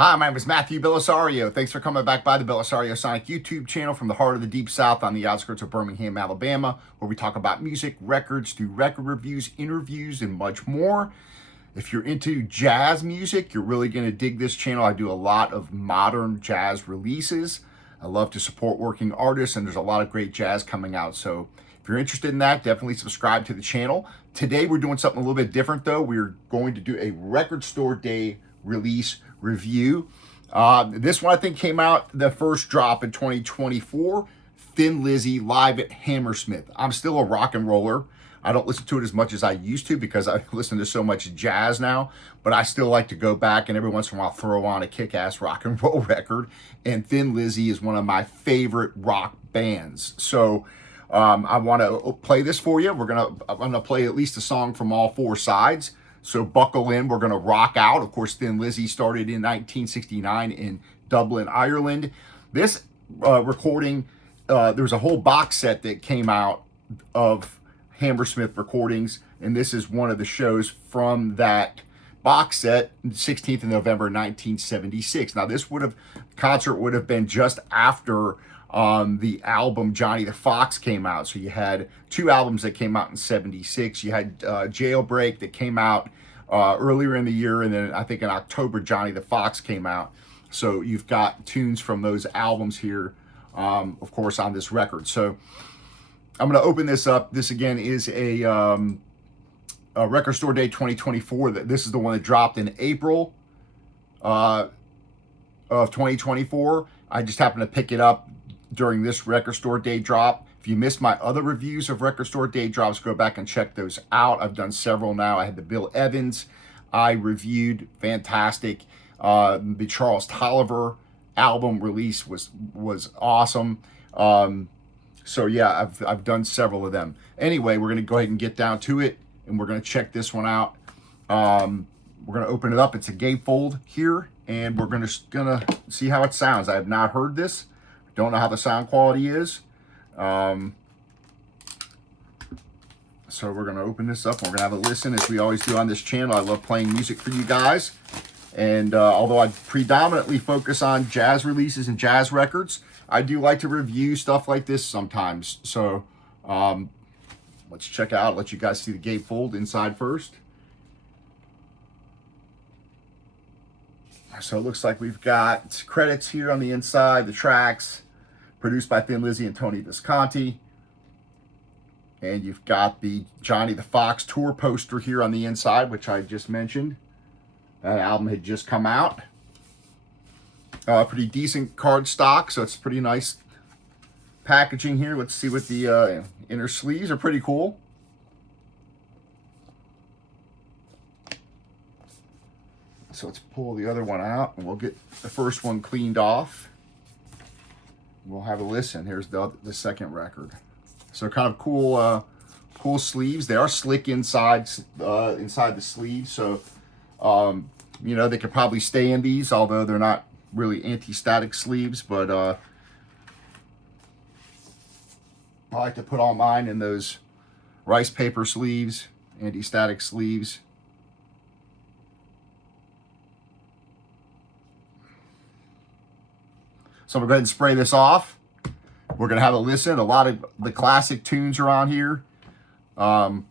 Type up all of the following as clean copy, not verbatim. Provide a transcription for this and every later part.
Hi, my name is Matthew Bellisario. Thanks for coming back by the BellisarioSonic YouTube channel from the heart of the Deep South on the outskirts of Birmingham, Alabama, where we talk about music, records, do record reviews, interviews, and much more. If you're into jazz music, you're really going to dig this channel. I do a lot of modern jazz releases. I love to support working artists, and there's a lot of great jazz coming out. So if you're interested in that, definitely subscribe to the channel. Today, we're doing something a little bit different, though. We're going to do a record store day release review. This one I think came out the first drop in 2024. Thin Lizzy live at Hammersmith. I'm still a rock and roller. I don't listen to it as much as I used to because I listen to so much jazz now, but I still like to go back and every once in a while throw on a kick-ass rock and roll record. And Thin Lizzy is one of my favorite rock bands. So I want to play this for you. I'm gonna play at least a song from all four sides. So buckle in, we're going to rock out. Of course, Thin Lizzy started in 1969 in Dublin, Ireland. This recording, there was a whole box set that came out of Hammersmith recordings, and this is one of the shows from that box set, 16th of November 1976. Now, concert would have been just after the album Johnny the Fox came out. So you had two albums that came out in 76. You had Jailbreak that came out earlier in the year, and then I think in October Johnny the Fox came out. So you've got tunes from those albums here, of course, on this record. So I'm going to open this up. This again is a Record Store Day 2024. This is the one that dropped in April of 2024. I just happened to pick it up during this Record Store Day drop. If you missed my other reviews of Record Store Day drops, go back and check those out. I've done several now. I had the Bill Evans I reviewed, fantastic. The Charles Tolliver album release was awesome. So yeah, I've done several of them. Anyway, we're gonna go ahead and get down to it, and we're gonna check this one out. We're gonna open it up. It's a gatefold here, and we're gonna see how it sounds. I have not heard this. Don't know how the sound quality is. So we're going to open this up and we're going to have a listen as we always do on this channel. I love playing music for you guys. And although I predominantly focus on jazz releases and jazz records, I do like to review stuff like this sometimes. So let's check out, let you guys see the gatefold inside first. So it looks like we've got credits here on the inside, the tracks, produced by Thin Lizzy and Tony Visconti. And you've got the Johnny the Fox tour poster here on the inside, which I just mentioned. That album had just come out. Pretty decent card stock, so it's pretty nice packaging here. Let's see what the inner sleeves are. Pretty cool. So let's pull the other one out, and we'll get the first one cleaned off. We'll have a listen. Here's the second record. So kind of cool, cool sleeves. They are slick inside the sleeves. So, you know, they could probably stay in these, although they're not really anti-static sleeves. But I like to put all mine in those rice paper sleeves, anti-static sleeves. So we're going to go ahead and spray this off. We're going to have a listen. A lot of the classic tunes are on here. If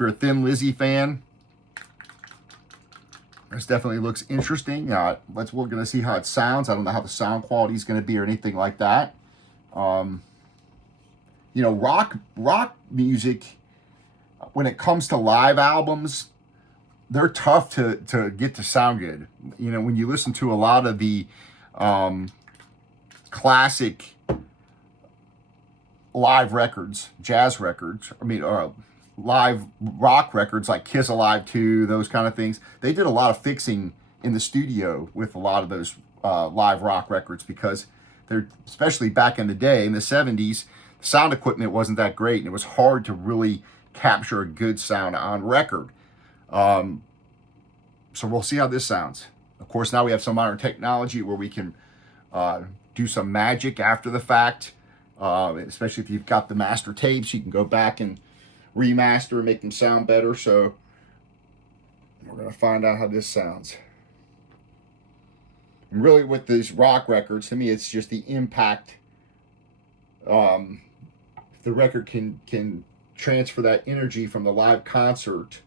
you're a Thin Lizzy fan, this definitely looks interesting. We're going to see how it sounds. I don't know how the sound quality is going to be or anything like that. You know, rock music, when it comes to live albums, they're tough to get to sound good. You know, when you listen to a lot of the classic live records, jazz records, live rock records like Kiss Alive 2, those kind of things, they did a lot of fixing in the studio with a lot of those live rock records because they're, especially back in the day, in the 70s, the sound equipment wasn't that great and it was hard to really capture a good sound on record. So we'll see how this sounds. Of course, now we have some modern technology where we can do some magic after the fact, especially if you've got the master tapes. You can go back and remaster and make them sound better. So we're going to find out how this sounds. And really, with these rock records, to me, it's just the impact. If the record can transfer that energy from the live concert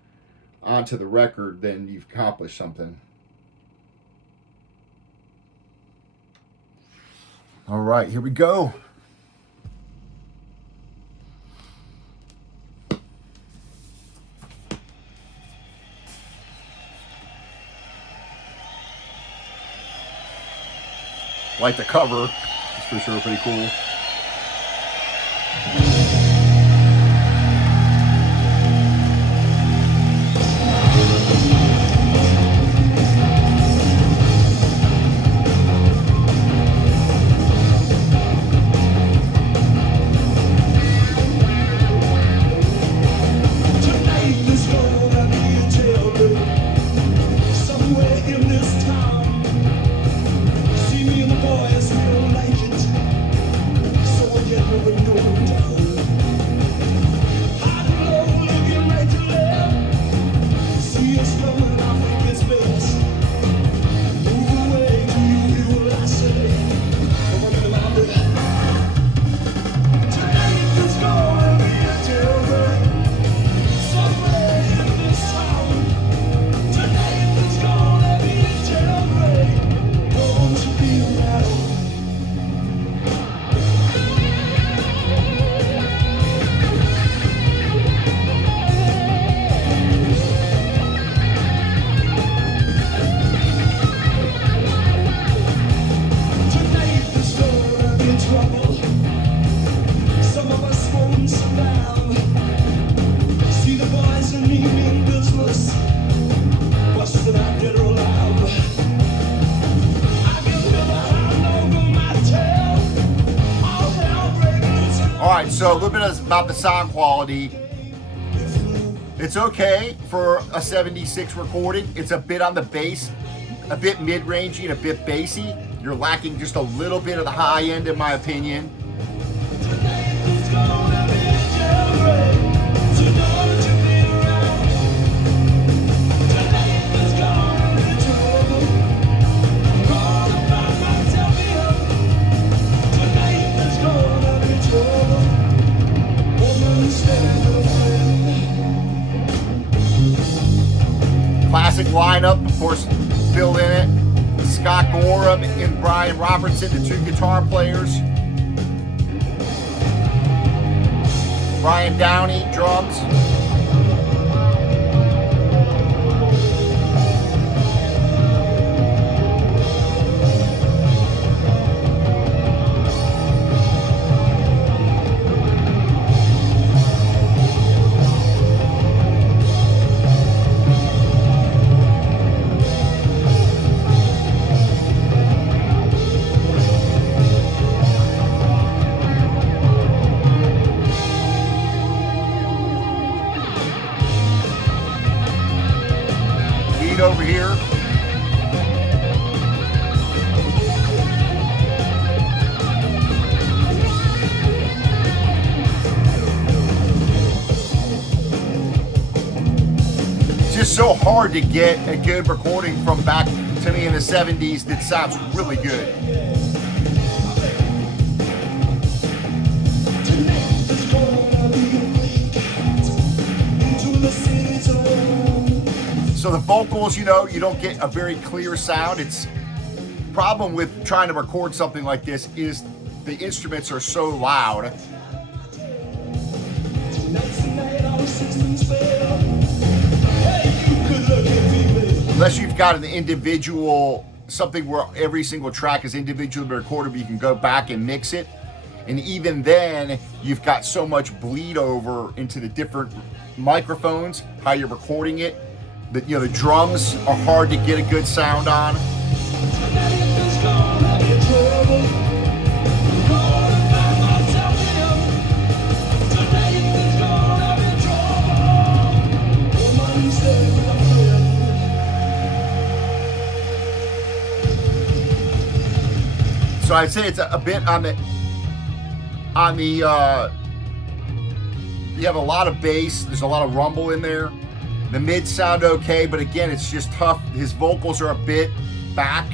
onto the record, then you've accomplished something. All right, here we go. Like the cover, it's for sure pretty cool. So a little bit about the sound quality. It's okay for a 76 recording. It's a bit on the bass, a bit mid-rangey and a bit bassy. You're lacking just a little bit of the high end, in my opinion. Classic lineup, of course, filled in it. Scott Gorham and Brian Robertson, the two guitar players. Brian Downey, drums. Over here. It's just so hard to get a good recording from back to me in the 70s that sounds really good. So the vocals, you know, you don't get a very clear sound. It's problem with trying to record something like this is the instruments are so loud. Unless you've got an individual, something where every single track is individually recorded, but you can go back and mix it. And even then, you've got so much bleed over into the different microphones, how you're recording it. That, you know, the drums are hard to get a good sound on. So I'd say it's a bit on the you have a lot of bass, there's a lot of rumble in there. The mids sound okay, but again, it's just tough. His vocals are a bit back.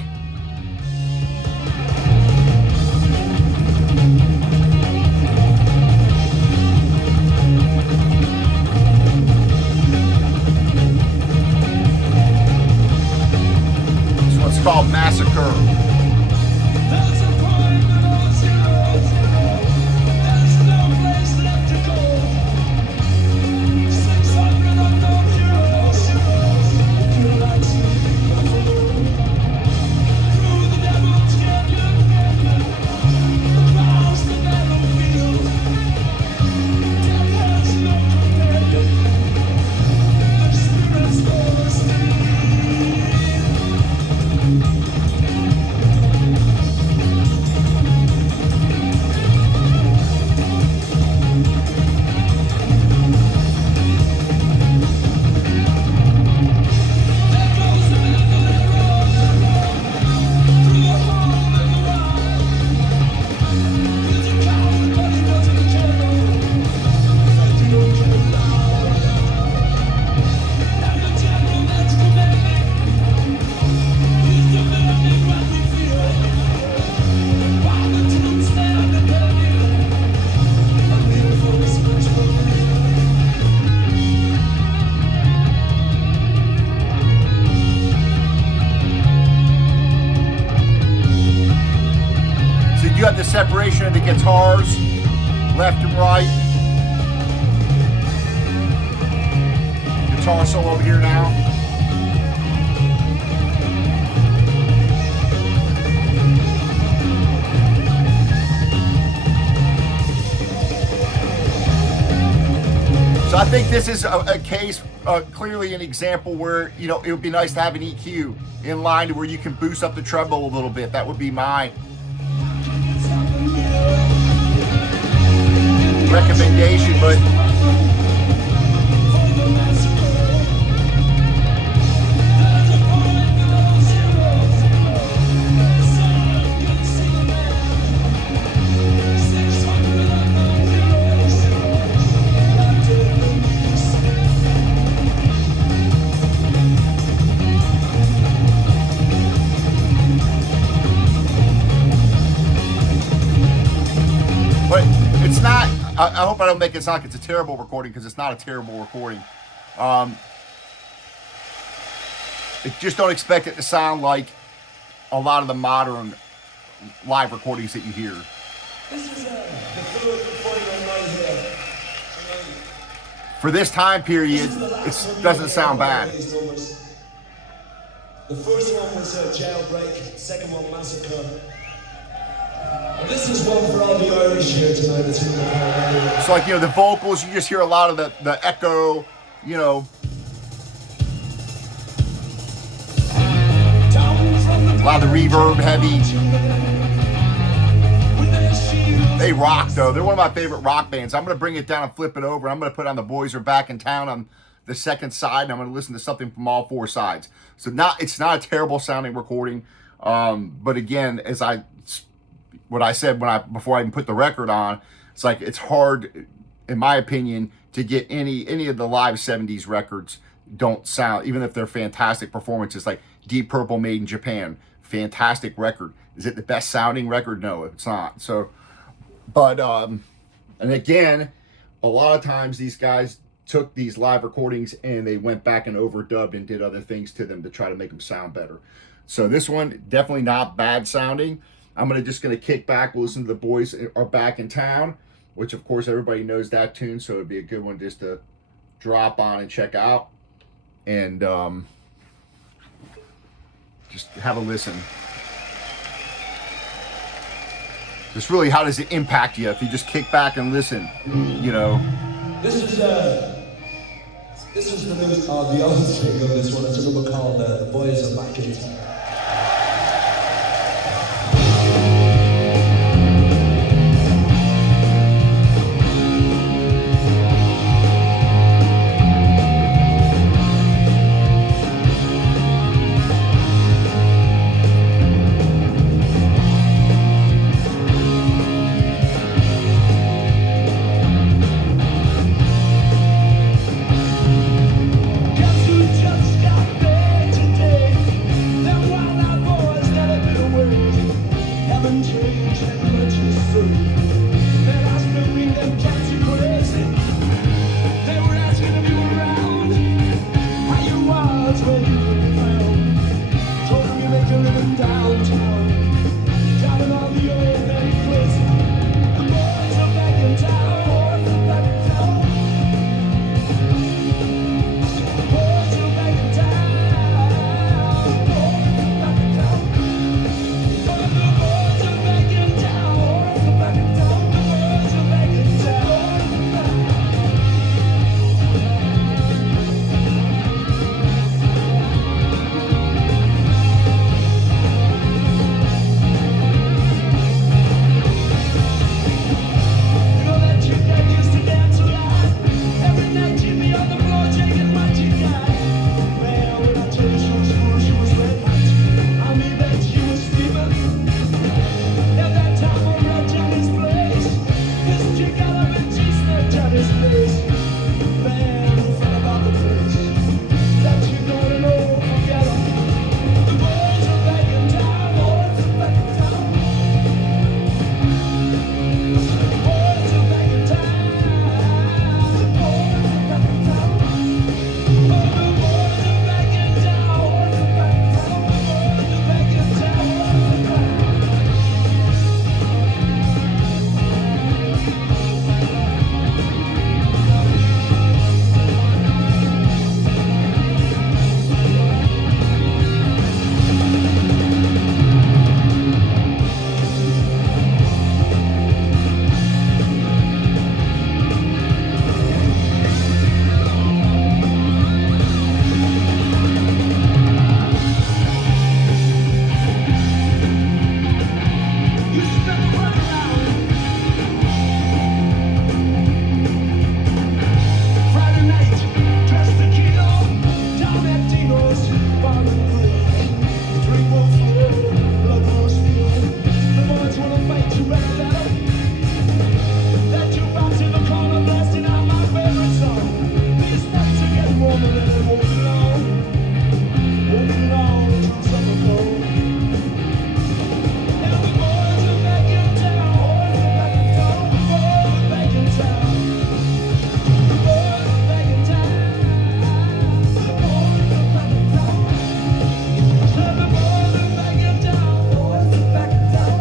called Massacre. You have the separation of the guitars, left and right. Guitar solo over here now. So I think this is a case, clearly an example where, you know, it would be nice to have an EQ in line to where you can boost up the treble a little bit. That would be my recommendation, but it's not, I hope I don't make it sound like it's a terrible recording, because it's not a terrible recording. Just don't expect it to sound like a lot of the modern live recordings that you hear. This is the third recording on right here. For this time period, it doesn't sound bad. The first one was Jailbreak, second one Massacre. And this is one for all the Irish here tonight. That's in the so, like, you know, the vocals, you just hear a lot of the echo, you know. A lot of the reverb heavy. They rock, though. They're one of my favorite rock bands. I'm going to bring it down and flip it over. I'm going to put on The Boys Are Back in Town on the second side, and I'm going to listen to something from all four sides. So it's not a terrible sounding recording. But again, what I said before I even put the record on, it's like it's hard, in my opinion, to get any of the live 70s records don't sound, even if they're fantastic performances, like Deep Purple Made in Japan, fantastic record. Is it the best sounding record? No, it's not. So, but, and again, a lot of times these guys took these live recordings and they went back and overdubbed and did other things to them to try to make them sound better. So this one, definitely not bad sounding. I'm just going to kick back, listen to The Boys Are Back in Town, which of course everybody knows that tune, so it'd be a good one just to drop on and check out. And just have a listen. Just really, how does it impact you if you just kick back and listen, you know? This is the new, the old single, this one. It's a number called The Boys Are Back in Town. Just got there today. we're living downtown, driving all the old necklace. The boys are back in town, boys are back in town. Boys are back in town, boys are back in town. Oh, the boys are back in town, boys are back in town. The boys are back in town. You know that chick that used to dance a lot? Every night she'd be on the floor shaking what she got. Man, when I tell you she was cool, she was red hot. I mean that she was steaming. At that time we were at Johnny's place. This chick got up and she snapped Johnny's face. Man, who thought about the place? That you don't know, forget her. The boys are back in town, boys are back in town. Boys are back in town, boys are back in town. Oh, the boys are back in town, boys are back in town. The boys are back in town, boys are back. You spin right around. Friday night, dress the kilo, down at Dino's, bar and grill. Drink will flow, blood will spill. The boys wanna fight you, better let 'em. That jukebox in the corner blasting out my favorite song. These nights are getting warmer and it won't be long. Won't be long until summer comes. And the boys are back in town, boys are back in town, boys are back in town. The boys are back in town, the boys are back in town. Said the boys are back in town, boys are back in town.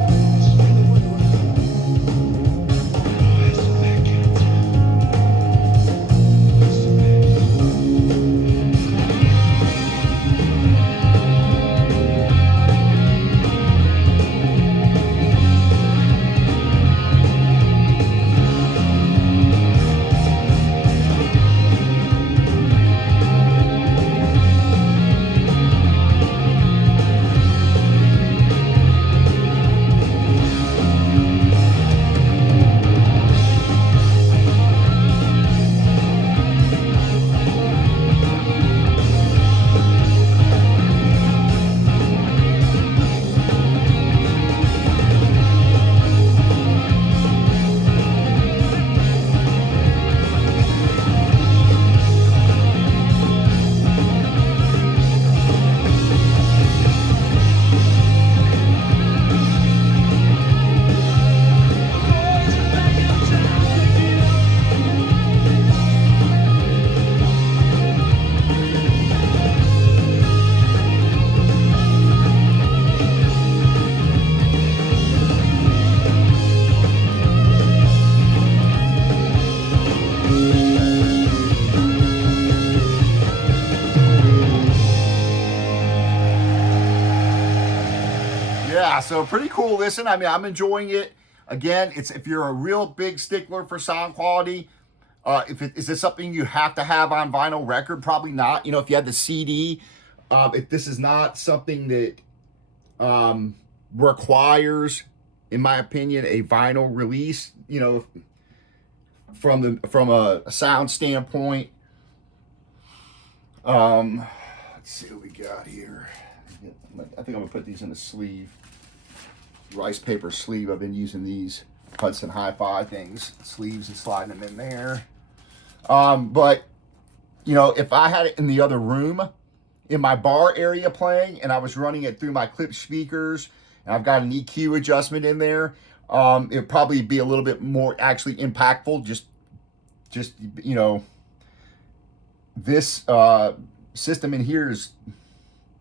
Boys are back in town. Yeah, so pretty cool listen. I mean, I'm enjoying it. Again, it's if you're a real big stickler for sound quality, is this something you have to have on vinyl record? Probably not. You know, if you had the CD, if this is not something that requires, in my opinion, a vinyl release, you know, from a sound standpoint. Let's see what we got here. I think I'm gonna put these in a sleeve, rice paper sleeve. I've been using these Hudson Hi-Fi things, sleeves, and sliding them in there. But you know, if I had it in the other room, in my bar area playing, and I was running it through my clip speakers, and I've got an EQ adjustment in there, it'd probably be a little bit more actually impactful. Just you know, this system in here is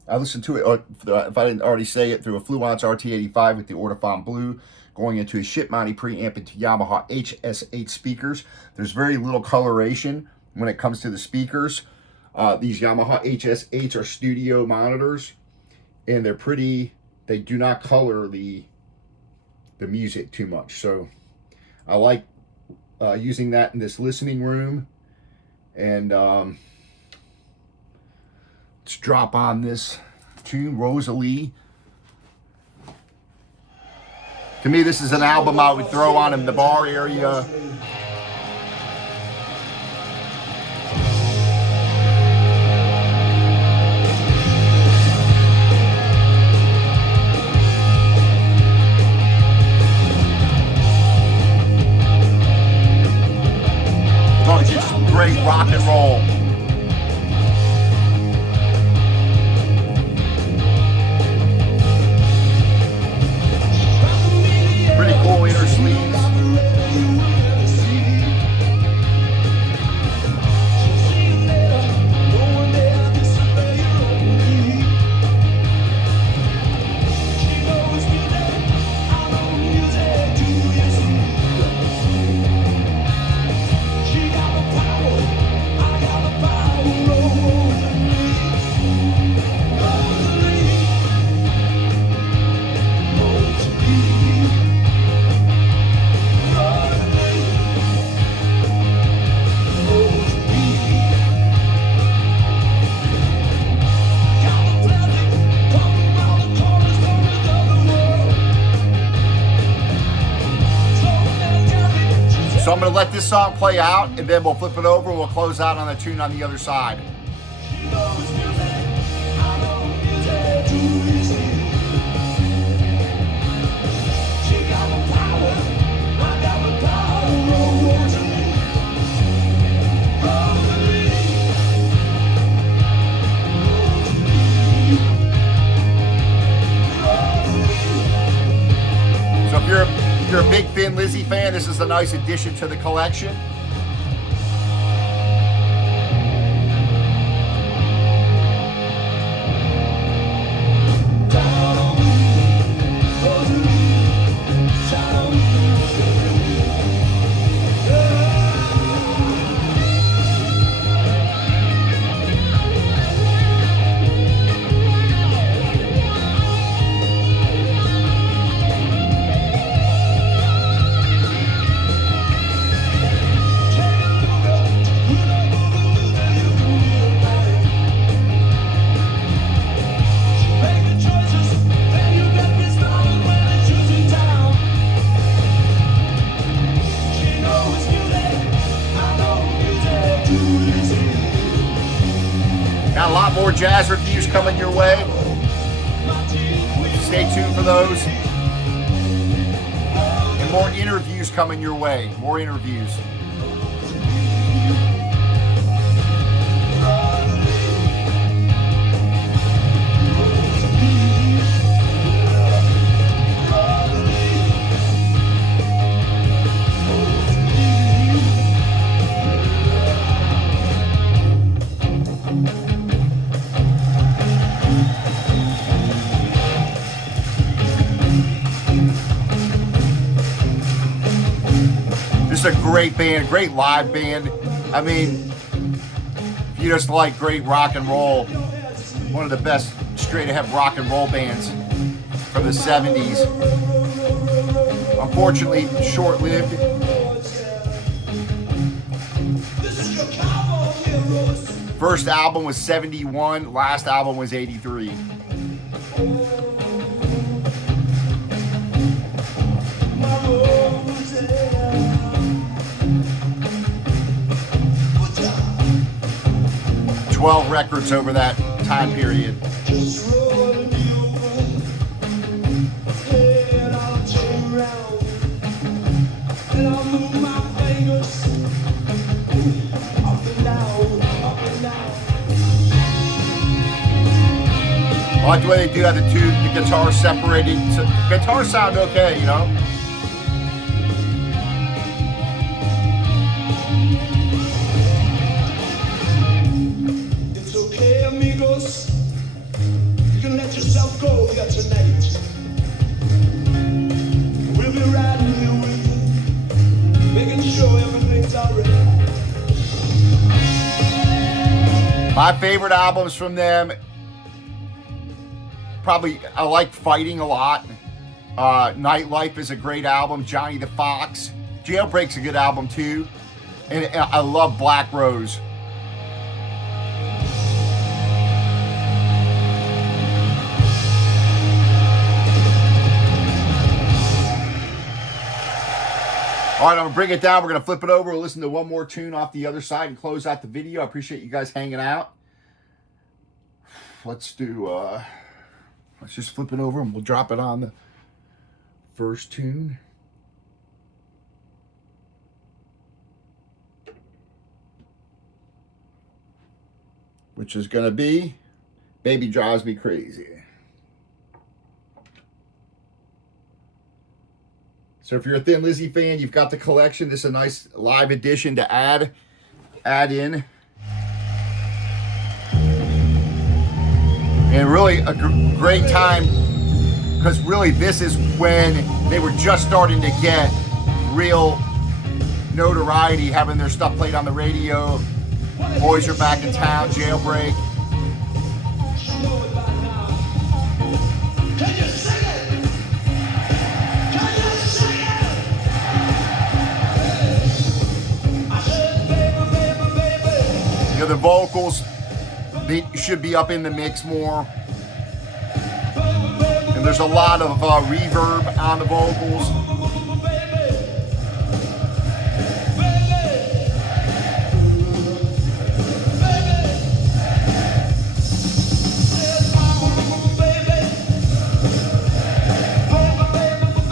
I listened to it, if I didn't already say it, through a Fluence RT85 with the Ortofon Blue, going into a Shipmoney preamp into Yamaha HS8 speakers. There's very little coloration when it comes to the speakers. These Yamaha HS8s are studio monitors, and they're pretty, they do not color the music too much. So I like using that in this listening room. And let's drop on this tune, Rosalie. To me, this is an album I would throw on in the bar area. Oh, it's just great rock and roll. Pretty cool inner sleeves. So I'm going to let this song play out, and then we'll flip it over and we'll close out on the tune on the other side. So if you're a big Thin Lizzy fan, this is a nice addition to the collection. Got a lot more jazz reviews coming your way. Stay tuned for those. And more interviews coming your way. More interviews. A great band, great live band. I mean, if you just like great rock and roll, one of the best straight ahead rock and roll bands from the 70s. Unfortunately, short-lived. First album was 71, last album was 83. 12 records over that time period. I like the way they do have the guitars separated. So guitars sound okay, you know? here tonight. We'll be riding here with you, making sure everything's alright. My favorite albums from them, probably, I like Fighting a lot. Nightlife is a great album. Johnny the Fox. Jailbreak's a good album too. And I love Black Rose. All right, I'm going to bring it down. We're going to flip it over. We'll listen to one more tune off the other side and close out the video. I appreciate you guys hanging out. Let's just flip it over and we'll drop it on the first tune. Which is going to be Baby Drives Me Crazy. So if you're a Thin Lizzy fan, you've got the collection. This is a nice live edition to add in. And really a great time, because really this is when they were just starting to get real notoriety, having their stuff played on the radio. Boys Are Back in Town, Jailbreak. Can you sing it? Can you sing it? I said, baby, baby, baby. You know, the vocals, they should be up in the mix more. And there's a lot of reverb on the vocals.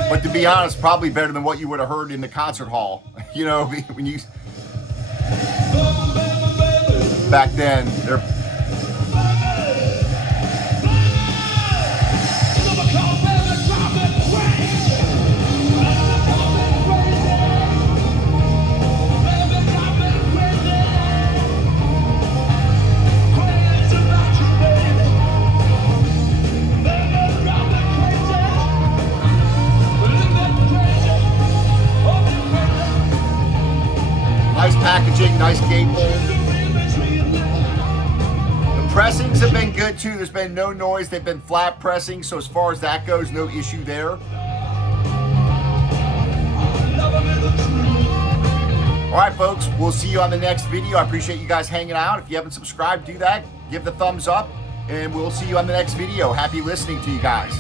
But to be honest, probably better than what you would have heard in the concert hall. You know, when you back then, they're nice packaging, nice gatefold. The pressings have been good too. There's been no noise. They've been flat pressing, so as far as that goes, no issue there. All right, folks, we'll see you on the next video. I appreciate you guys hanging out. If you haven't subscribed, do that. Give the thumbs up, and we'll see you on the next video. Happy listening to you guys.